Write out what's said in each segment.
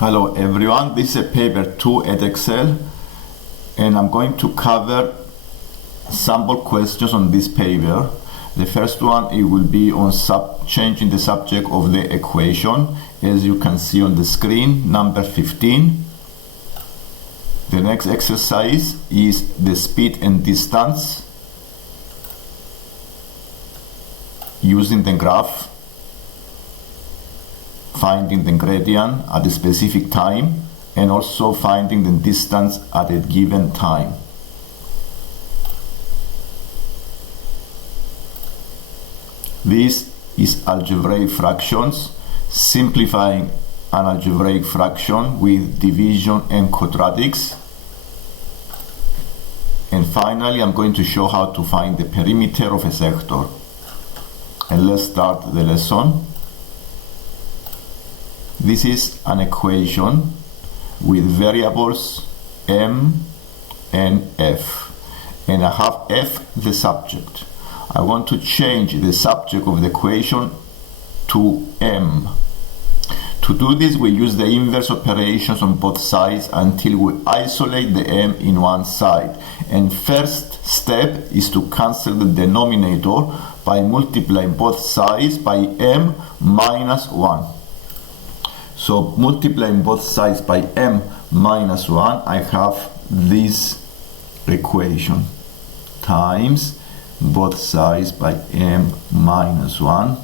Hello everyone, this is a paper 2 at Excel and I'm going to cover sample questions on this paper. The first one, it will be on changing the subject of the equation, as you can see on the screen, number 15. The next exercise is the speed and distance using the graph, finding the gradient at a specific time and also finding the distance at a given time. This is algebraic fractions, simplifying an algebraic fraction with division and quadratics. And finally, I'm going to show how to find the perimeter of a sector. And let's start the lesson. This is an equation with variables m and f, and I have f the subject. I want to change the subject of the equation to m. To do this, we use the inverse operations on both sides until we isolate the m in one side. And first step is to cancel the denominator by multiplying both sides by m minus 1. So multiplying both sides by m minus 1, I have this equation times both sides by m minus 1.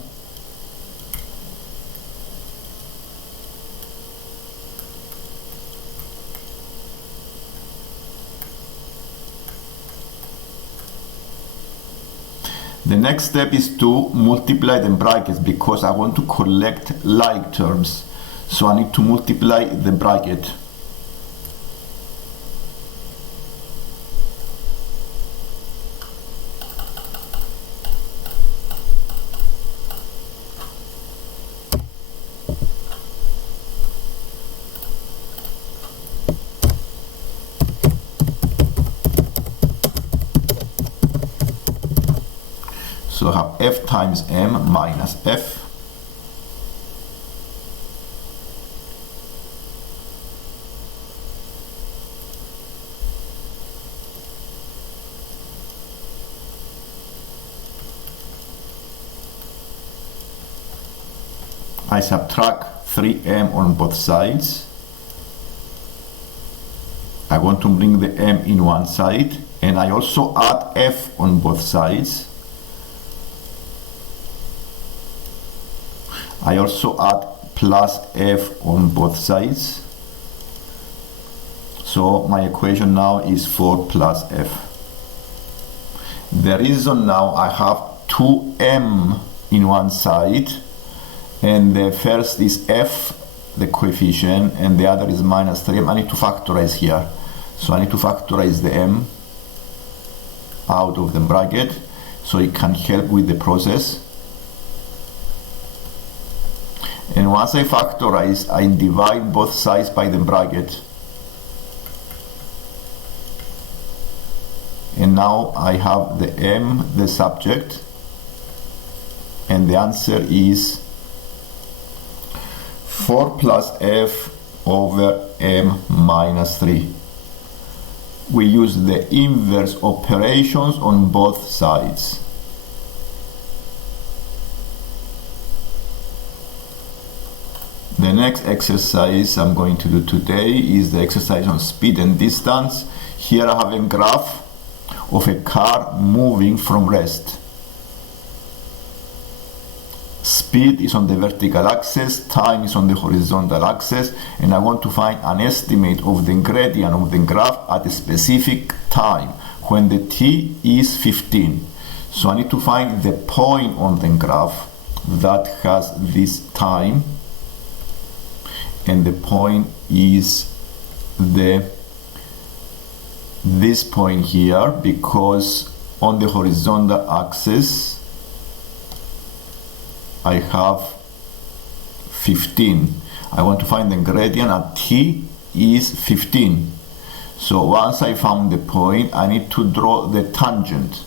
The next step is to multiply the brackets because I want to collect like terms. So I need to multiply the bracket. So I have f times m minus f. I subtract 3m on both sides. I want to bring the m in one side, and I also add f on both sides. I also add plus f on both sides. So my equation now is 4 plus f. The reason now I have 2m in one side, and the first is f, the coefficient, and the other is minus 3m. I need to factorize here. So I need to factorize the m out of the bracket so it can help with the process. And once I factorize, I divide both sides by the bracket. And now I have the m, the subject, and the answer is 4 plus f over m minus 3. We use the inverse operations on both sides. The next exercise I'm going to do today is the exercise on speed and distance. Here I have a graph of a car moving from rest. Speed is on the vertical axis, time is on the horizontal axis, and I want to find an estimate of the gradient of the graph at a specific time when the t is 15. So I need to find the point on the graph that has this time, and the point is this point here, because on the horizontal axis I have 15. I want to find the gradient at t is 15. So once I found the point, I need to draw the tangent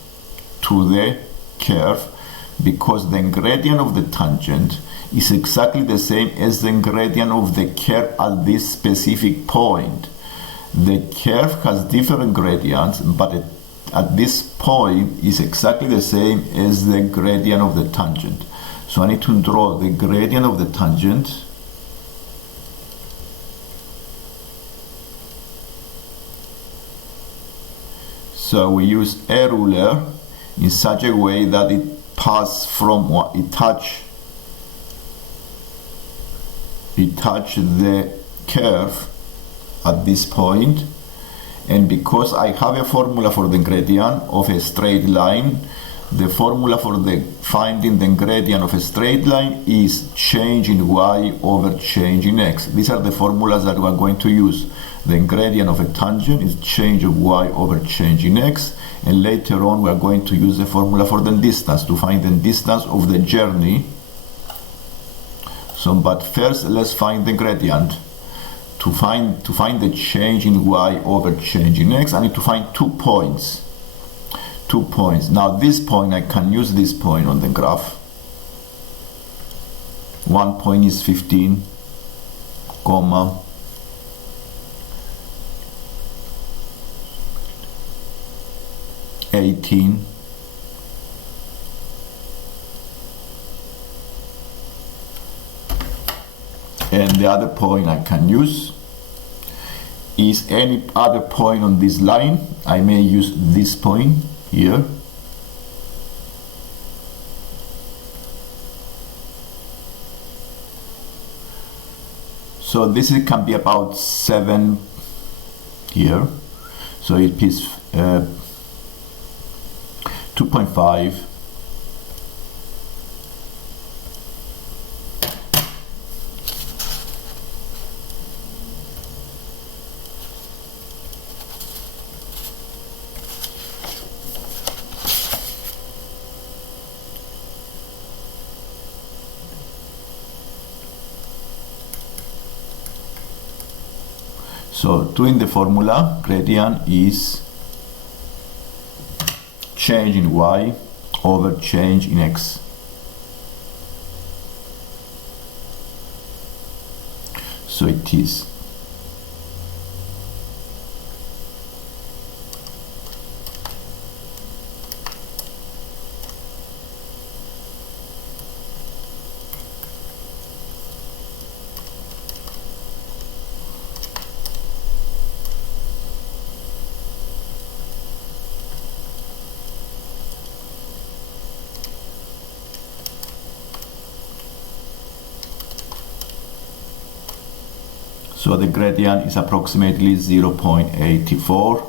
to the curve, because the gradient of the tangent is exactly the same as the gradient of the curve at this specific point. The curve has different gradients, but at this point is exactly the same as the gradient of the tangent. So I need to draw the gradient of the tangent. So we use a ruler in such a way that it passes from what it touch the curve at this point, and because I have a formula for the gradient of a straight line, the formula for finding the gradient of a straight line is change in y over change in x. These are the formulas that we are going to use. The gradient of a tangent is change of y over change in x, and later on we are going to use the formula for the distance to find the distance of the journey. So, but first let's find the gradient. To find the change in y over change in x, I need to find 2 points. 2 points. Now this point, I can use this point on the graph. One point is 15, comma, 18, and the other point I can use is any other point on this line. I may use this point here. So this can be about 7 here. So it is 2.5. So doing the formula, gradient is change in y over change in x. So it is so the gradient is approximately 0.84,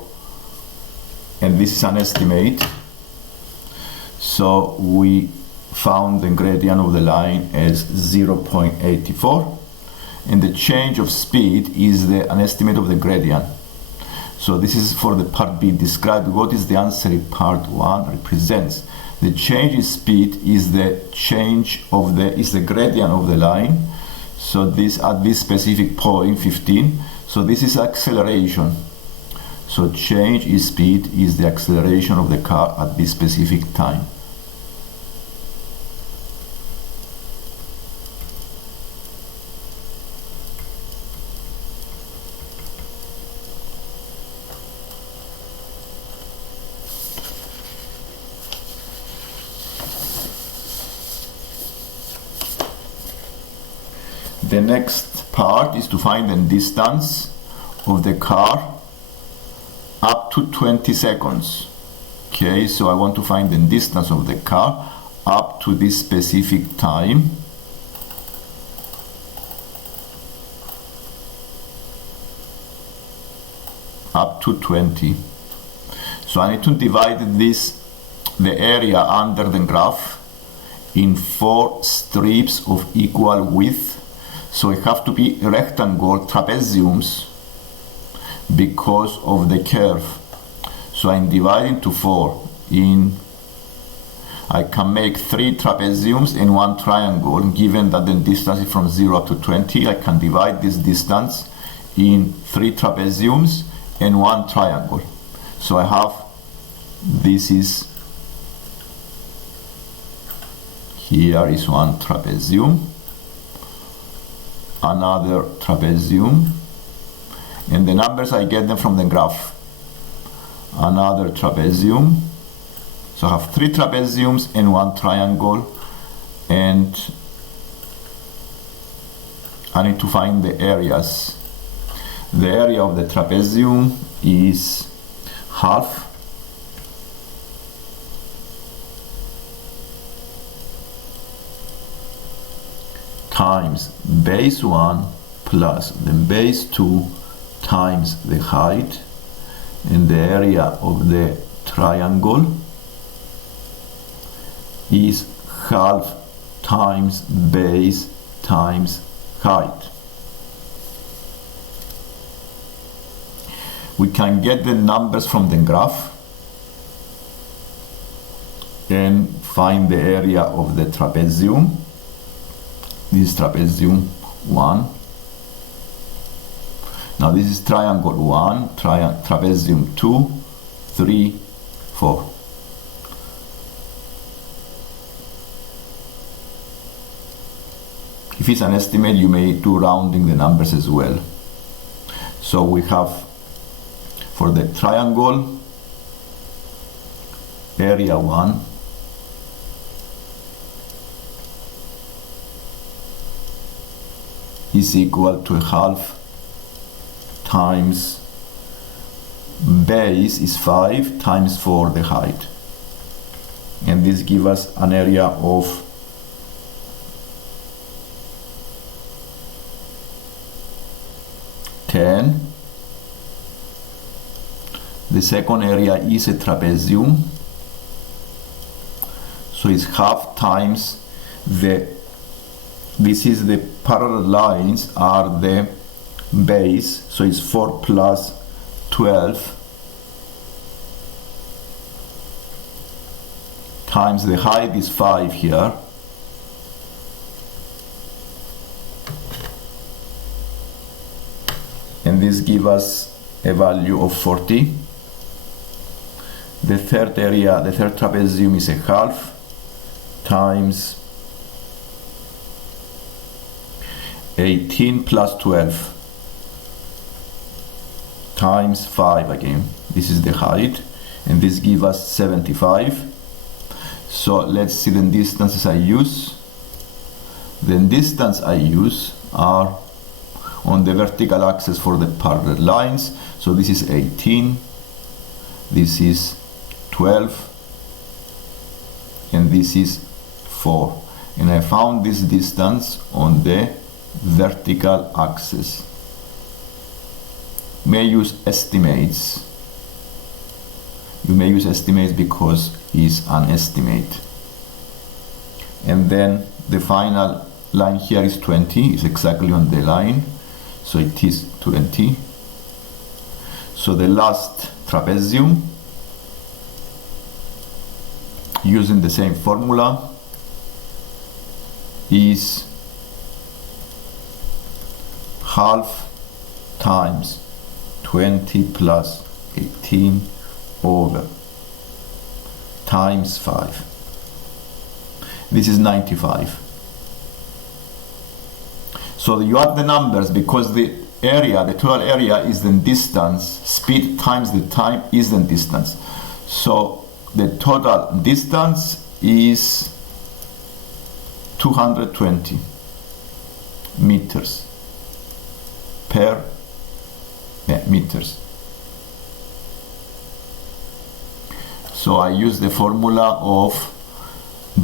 and this is an estimate. So we found the gradient of the line as 0.84, and the change of speed is an estimate of the gradient. So this is for the part B. Describe what is the answer in part 1 represents. The change in speed is the gradient of the line. So this at this specific point 15. So this is acceleration. So change in speed is the acceleration of the car at this specific time. The next part is to find the distance of the car up to 20 seconds. Okay, so I want to find the distance of the car up to this specific time. Up to 20. So I need to divide the area under the graph in 4 strips of equal width. So it have to be rectangle trapeziums because of the curve. So I'm dividing to 4. I can make 3 trapeziums and 1 triangle. Given that the distance is from 0 up to 20, I can divide this distance in 3 trapeziums and 1 triangle. So I have, here is 1 trapezium, another trapezium, and the numbers I get them from the graph. Another trapezium, so I have 3 trapeziums and 1 triangle, and I need to find the areas. The area of the trapezium is half times base 1 plus the base 2 times the height, and the area of the triangle is half times base times height. We can get the numbers from the graph and find the area of the trapezium. This is trapezium 1. Now this is triangle 1, trapezium 2, 3, 4. If it's an estimate, you may do rounding the numbers as well. So we have, for the triangle, area 1 is equal to a half times base is 5 times 4 the height, and this gives us an area of 10. The second area is a trapezium, so it's half times this is the parallel lines are the base, so it's 4 plus 12 times the height is 5 here, and this gives us a value of 40. The third area, the third trapezium is a half times 18 plus 12 times 5 again. This is the height, and this gives us 75. So let's see the distances I use. The distance I use are on the vertical axis for the parallel lines. So this is 18, this is 12, and this is 4. And I found this distance on the vertical axis. May use estimates. You may use estimates because it's an estimate. And then the final line here is 20, is exactly on the line, so it is 20. So the last trapezium, using the same formula, is half times 20 plus 18 over times 5. This is 95. So you add the numbers because the area, the total area is the distance, speed times the time is the distance. So the total distance is 220 meters per meters. So I use the formula of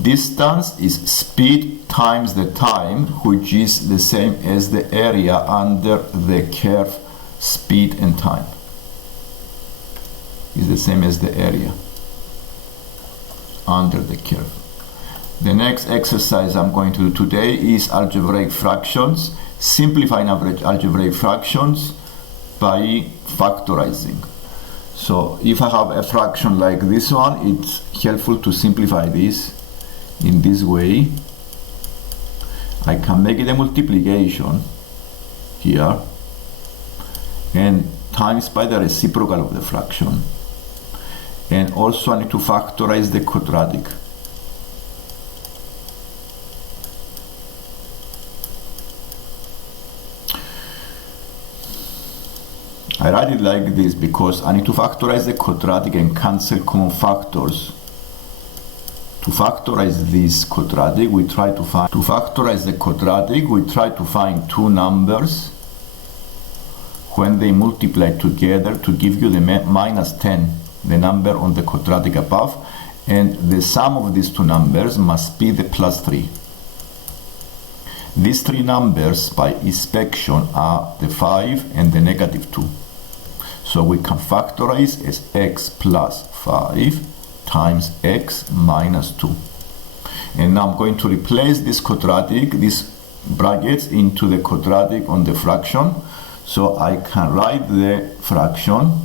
distance is speed times the time, which is the same as the area under the curve. Speed and time is the same as the area under the curve. The next exercise I'm going to do today is algebraic fractions, simplifying average algebraic fractions by factorizing. So if I have a fraction like this one, it's helpful to simplify this in this way. I can make it a multiplication here and times by the reciprocal of the fraction, and also I need to factorize the quadratic. I write it like this because I need to factorize the quadratic and cancel common factors. To factorize this quadratic, we try to find two numbers when they multiply together to give you the minus 10, the number on the quadratic above, and the sum of these two numbers must be the plus 3. These three numbers by inspection are the 5 and the negative 2. So we can factorize as x plus 5 times x minus 2. And now I'm going to replace this quadratic, these brackets, into the quadratic on the fraction. So I can write the fraction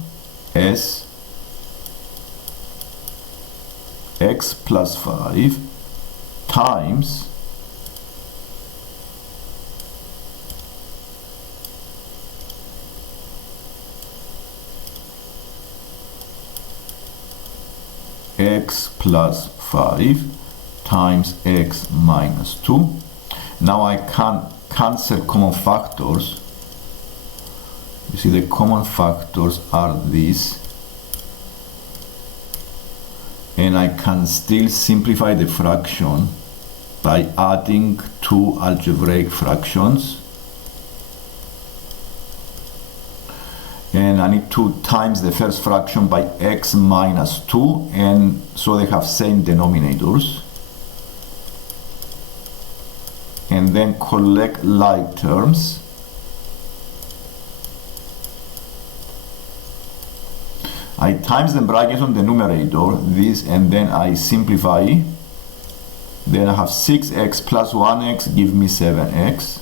as x plus 5 times x plus 5 times x minus 2. Now I can cancel common factors. You see the common factors are these. And I can still simplify the fraction by adding two algebraic fractions. And I need to times the first fraction by x minus 2, and so they have same denominators. And then collect like terms. I times the brackets on the numerator, this, and then I simplify. Then I have 6x plus 1x give me 7x.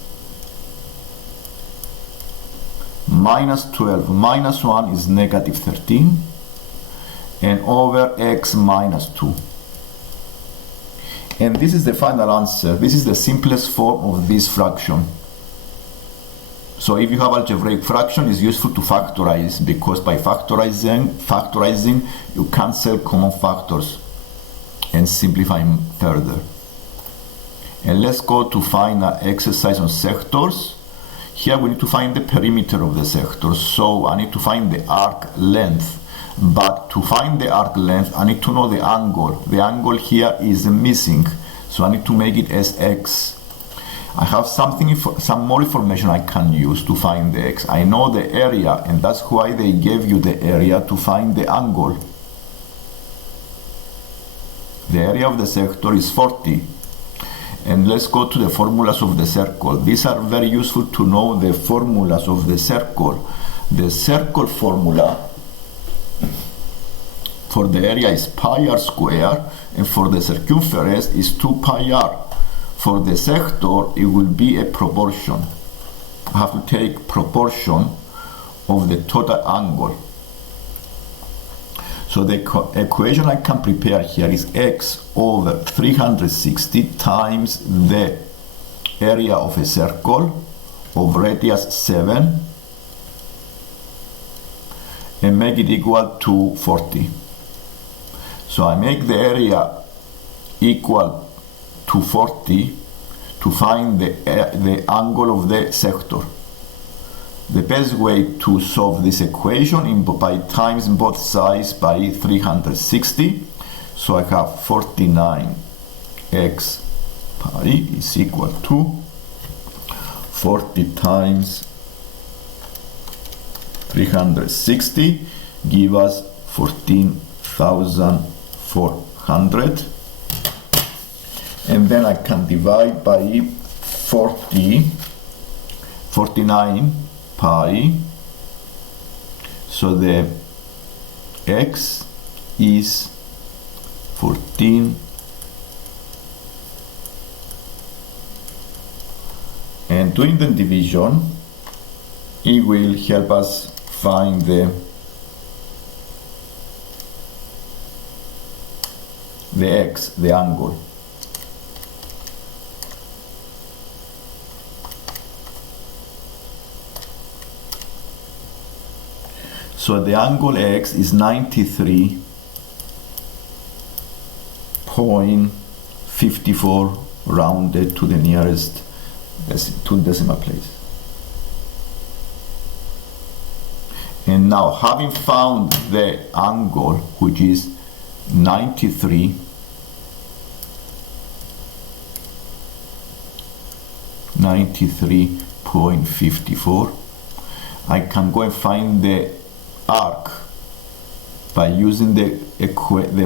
Minus 12 minus 1 is negative 13, and over x minus 2. And this is the final answer. This is the simplest form of this fraction. So if you have algebraic fraction, it's useful to factorize, because by factorizing you cancel common factors and simplify further. And let's go to final exercise on sectors. Here we need to find the perimeter of the sector, so I need to find the arc length. But to find the arc length, I need to know the angle. The angle here is missing, so I need to make it as x. I have some more information I can use to find the x. I know the area, and that's why they gave you the area to find the angle. The area of the sector is 40. And let's go to the formulas of the circle. These are very useful to know the formulas of the circle. The circle formula for the area is pi r squared, and for the circumference is 2 pi r. For the sector, it will be a proportion. I have to take proportion of the total angle. So the equation I can prepare here is x over 360 times the area of a circle of radius 7, and make it equal to 40. So I make the area equal to 40 to find the angle of the sector. The best way to solve this equation is by times both sides by 360. So I have 49x pi is equal to 40 times 360 give us 14,400. And then I can divide by 49 pi, so the x is 14, and doing the division it will help us find the x, the angle. So the angle x is 93.54 rounded to the nearest two decimal place. And now, having found the angle, which is 93.54, I can go and find the arc by using the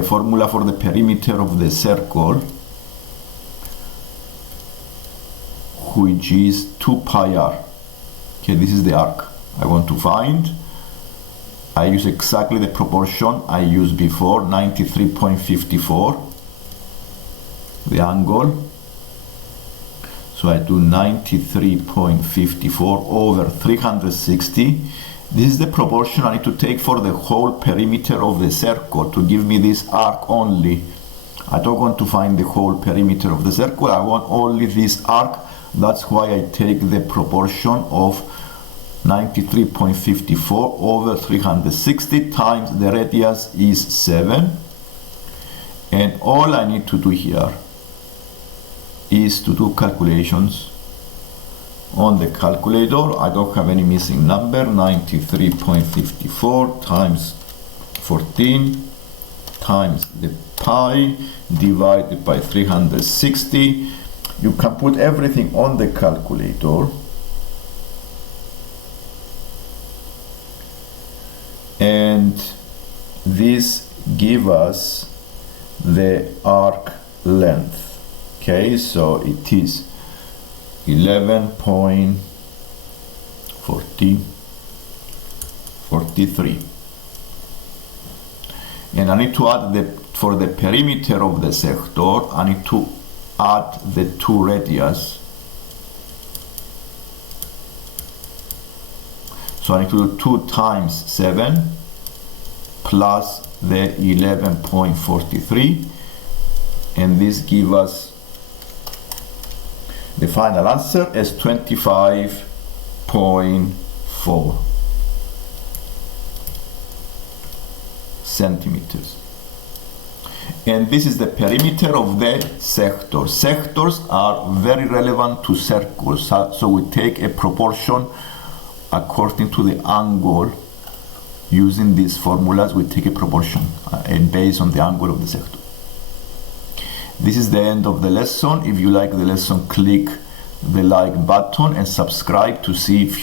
formula for the perimeter of the circle, which is 2 pi r. Okay, this is the arc I want to find. I use exactly the proportion I used before, 93.54, the angle. So I do 93.54 over 360. This is the proportion I need to take for the whole perimeter of the circle to give me this arc only. I don't want to find the whole perimeter of the circle, I want only this arc. That's why I take the proportion of 93.54 over 360 times the radius is 7. And all I need to do here is to do calculations on the calculator. I don't have any missing number. 93.54 times 14 times the pi divided by 360. You can put everything on the calculator, and this gives us the arc length. Okay, so it is 11.43, and I need to add for the perimeter of the sector, I need to add the 2 radius. So I need to do 2 times 7 plus the 11.43, and this gives us the final answer as 25.4 centimeters. And this is the perimeter of the sector. Sectors are very relevant to circles, so we take a proportion according to the angle. Using these formulas, we take a proportion and based on the angle of the sector. This is the end of the lesson. If you like the lesson, click the like button and subscribe to see if